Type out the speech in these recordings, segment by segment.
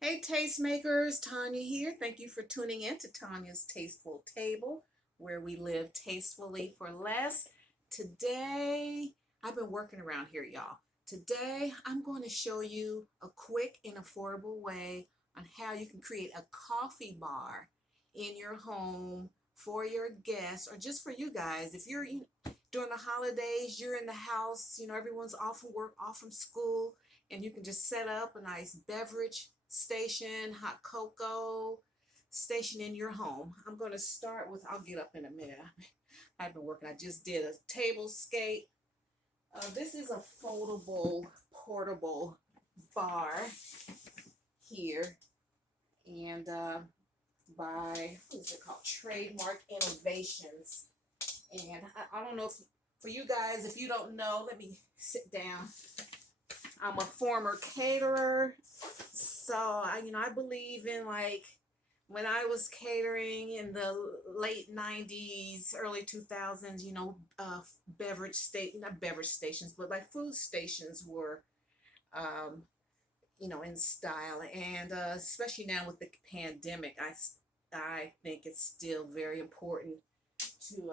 Hey tastemakers, Tanya here. Thank you for tuning in to Tanya's Tasteful Table, where we live tastefully for less. Today, I've been working around here, y'all. Today, I'm going to show you a quick and affordable way on how you can create a coffee bar in your home for your guests or just for you guys. If you're during the holidays, you're in the house, everyone's off from work, off from school, and you can just set up a nice beverage station, hot cocoa station in your home. I'm going to start with, I'll get up in a minute. I've been working, I just did a table scape. This is a foldable, portable bar here, and by, what is it called? Trademark Innovations. And I don't know if, for you guys, if you don't know, let me sit down. I'm a former caterer, so I believe in, like, when I was catering in the late 90s, early 2000s, beverage state not beverage stations, but like food stations were, um, in style, and especially now with the pandemic, I think it's still very important to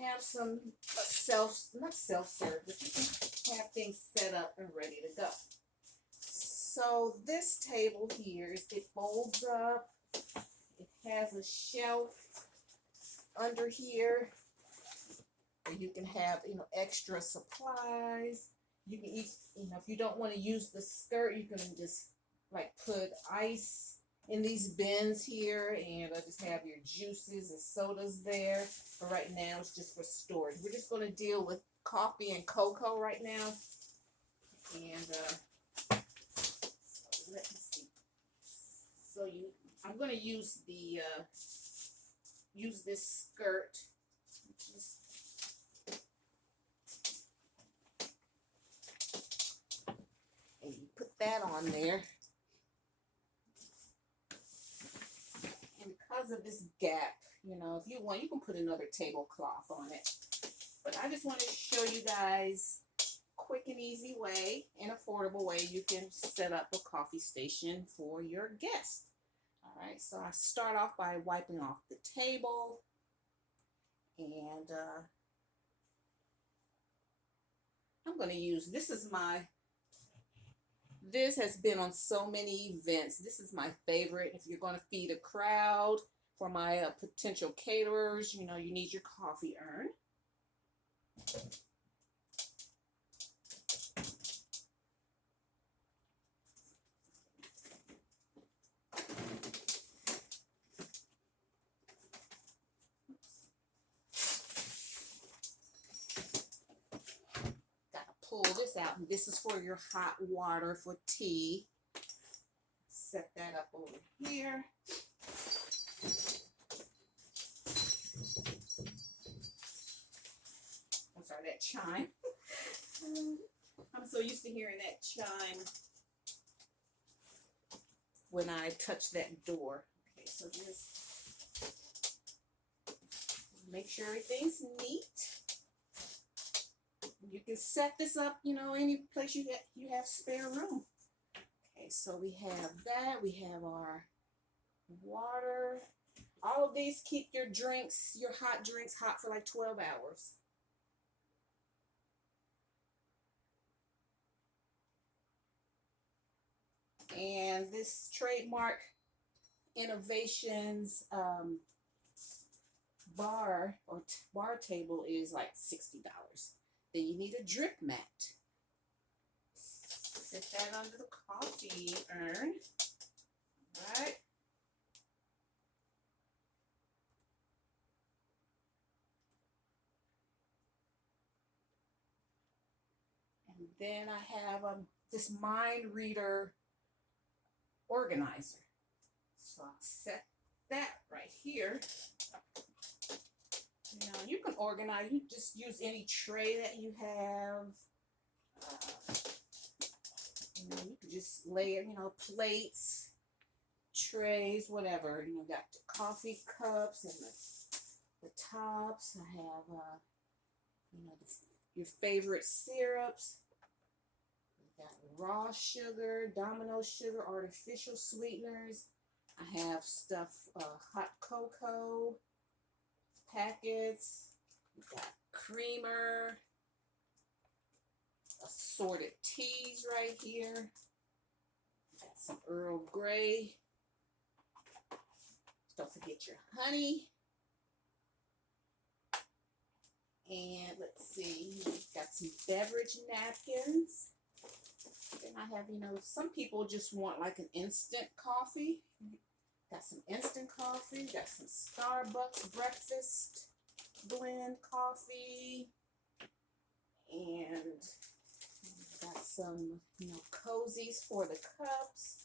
have some not self-serve, but you can have things set up and ready to go. So this table here, it folds up. It has a shelf under here where you can have, extra supplies. You can eat, if you don't want to use the skirt, you can just like put ice in these bins here, and just have your juices and sodas there. But right now it's just for storage. We're just going to deal with coffee and cocoa right now. And so let me see. So I'm going to use use this skirt. Just, and you put that on there. And because of this gap, if you want, you can put another tablecloth on it. But I just want to show you guys quick and easy way and affordable way you can set up a coffee station for your guests. All right, so I start off by wiping off the table, and I'm going to use, this has been on so many events. This is my favorite. If you're going to feed a crowd, for my potential caterers, you need your coffee urn. Gotta pull this out, and this is for your hot water for tea. Set that up over here. I'm sorry, that chime. I'm so used to hearing that chime when I touch that door. Okay, so just make sure everything's neat. You can set this up, any place you have spare room. Okay, so we have that. We have our water. All of these keep your hot drinks hot for like 12 hours. And this Trademark Innovations bar table is like $60. Then you need a drip mat. Sit that under the coffee urn. All right. And then I have this mind reader organizer. So I'll set that right here. Now you can organize, you just use any tray that you have. You can just layer, plates, trays, whatever. Got the coffee cups and the tops. I have, your favorite syrups. We got raw sugar, domino sugar, artificial sweeteners. I have stuff, hot cocoa packets. We've got creamer, assorted teas right here. Got some Earl Grey. Don't forget your honey. And let's see, we've got some beverage napkins. Then I have, some people just want like an instant coffee. Got some instant coffee. Got some Starbucks breakfast blend coffee. And got some, cozies for the cups.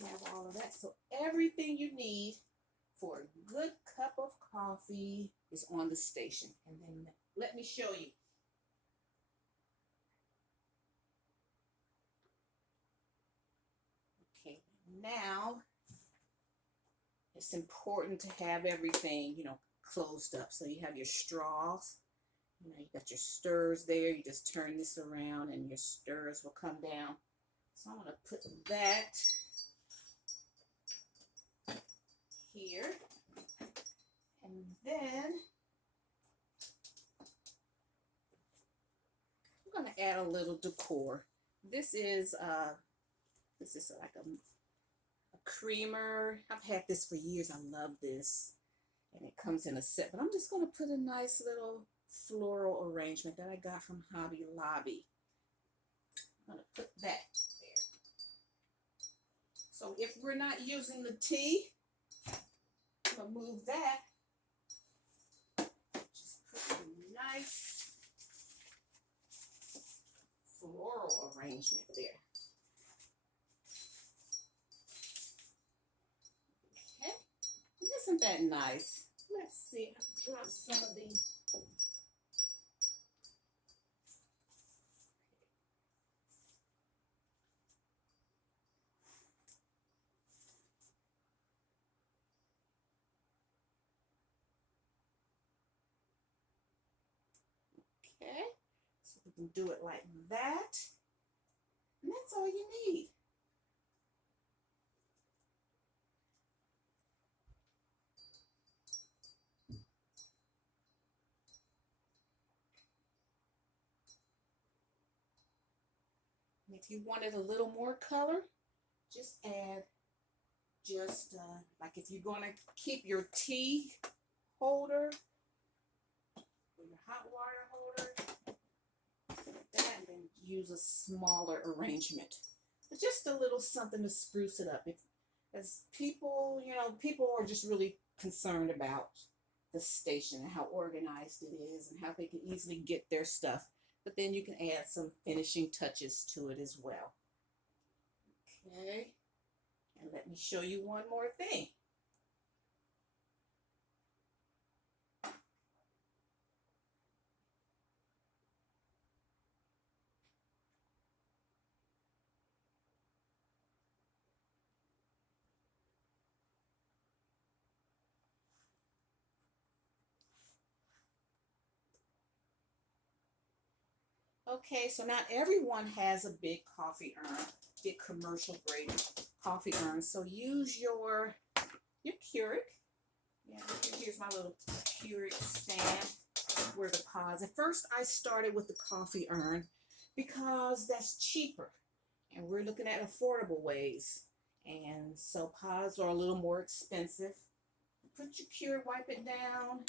Have all of that. So everything you need for a good cup of coffee is on the station. And then let me show you. Okay, now it's important to have everything, closed up. So you have your straws. You got your stirrers there. You just turn this around and your stirrers will come down. So I'm going to put that here. And then I'm going to add a little decor. This is like a creamer. I've had this for years. I love this. And it comes in a set. But I'm just going to put a nice little floral arrangement that I got from Hobby Lobby. I'm going to put that there. So if we're not using the tea, I'm going to move that. Just put a nice floral arrangement there. Okay. Isn't that nice? Let's see. I'll drop some of the okay. So we can do it like that. And that's all you need. If you wanted a little more color, just add like if you're going to keep your tea holder or your hot water holder, that, and then use a smaller arrangement. But just a little something to spruce it up. As people, people are just really concerned about the station and how organized it is and how they can easily get their stuff. But then you can add some finishing touches to it as well. Okay, and let me show you one more thing. Okay, so not everyone has a big coffee urn, big commercial grade coffee urn. So use your Keurig. Yeah, here's my little Keurig stand where the pods. At first, I started with the coffee urn because that's cheaper, and we're looking at affordable ways. And so pods are a little more expensive. Put your Keurig, wipe it down.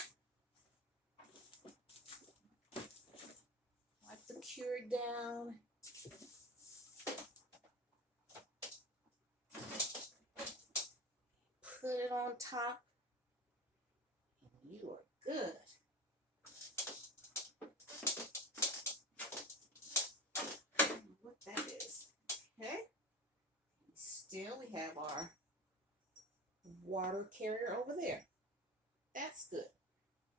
Wipe the Keurig down. Put it on top. And you are good. I don't know what that is. Okay. Still, we have our water carrier over there. That's good.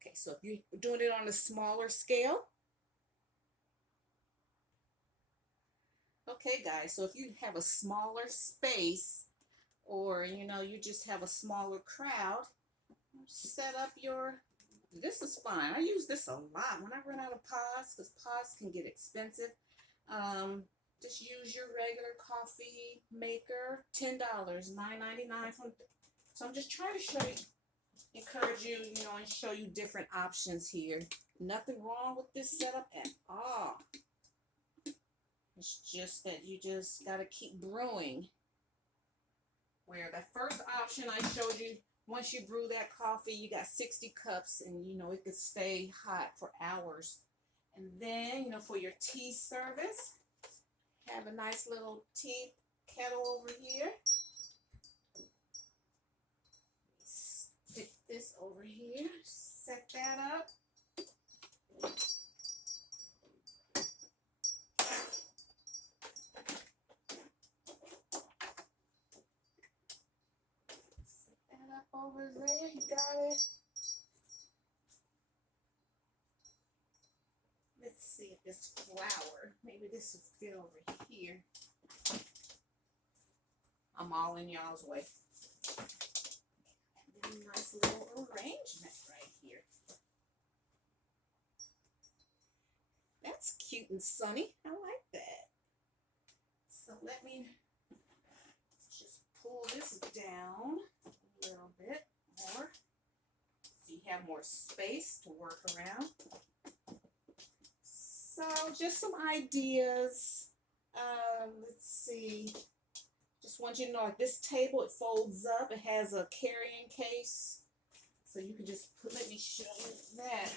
Okay, so if you're doing it on a smaller scale, okay, guys, so if you have a smaller space or, you just have a smaller crowd, set up this is fine. I use this a lot when I run out of pods because pods can get expensive. Just use your regular coffee maker. $10, $9.99 from. So I'm just trying to show you, encourage you, you know, and show you different options here. Nothing wrong with this setup at all. It's just that you just got to keep brewing. Where the first option I showed you, once you brew that coffee, you got 60 cups and you know it could stay hot for hours. And then, you know, for your tea service, have a nice little tea kettle over here. Stick this over here, set that up. Over there, you got it. Let's see if this flour, maybe this will fit over here. I'm all in y'all's way. And then a nice little arrangement right here. That's cute and sunny. I like that. So let me just pull this down a little bit more so you have more space to work around. So just some ideas. Let's see. Just want you to know, like this table, it folds up. It has a carrying case. So you can just put, let me show you that.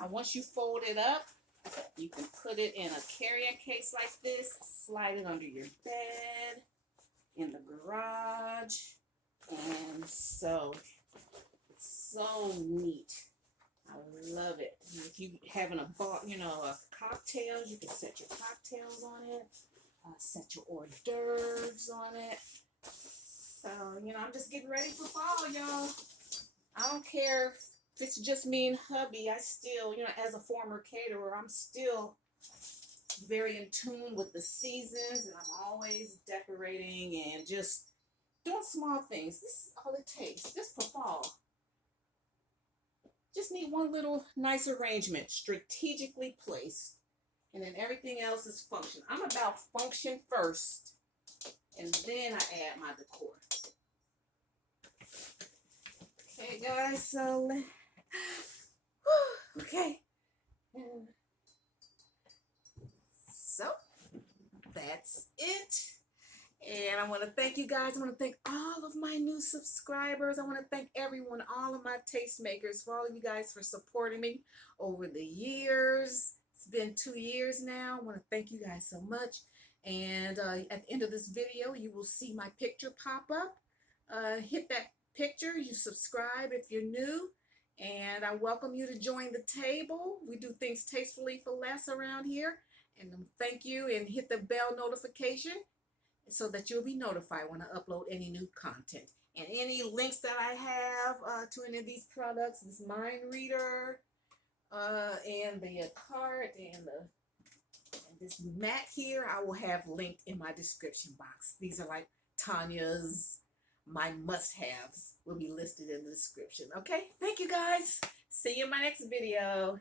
And once you fold it up, you can put it in a carrying case like this. Slide it under your bed, in the garage. And so it's so neat. I love it. If you having a bar, you know, cocktails, you can set your cocktails on it. Set your hors d'oeuvres on it. So, you know, I'm just getting ready for fall, y'all. I don't care if it's just me and hubby. I still, you know, as a former caterer, I'm still very in tune with the seasons, and I'm always decorating and just doing small things. This is all it takes, just for fall. Just need one little nice arrangement, strategically placed, and then everything else is function. I'm about function first, and then I add my decor. Okay, guys, so, okay. So, that's it. And I want to thank you guys. I want to thank all of my new subscribers. I want to thank everyone, all of my tastemakers, for all of you guys for supporting me over the years. It's been 2 years now. I want to thank you guys so much. And at the end of this video, you will see my picture pop up. Hit that picture. You subscribe if you're new. And I welcome you to join the table. We do things tastefully for less around here. And thank you, and hit the bell notification so that you'll be notified when I upload any new content. And any links that I have to any of these products, this mind reader, and the card, and this mat here, I will have linked in my description box. These are like Tanya's, my must-haves will be listed in the description. Okay, thank you guys. See you in my next video.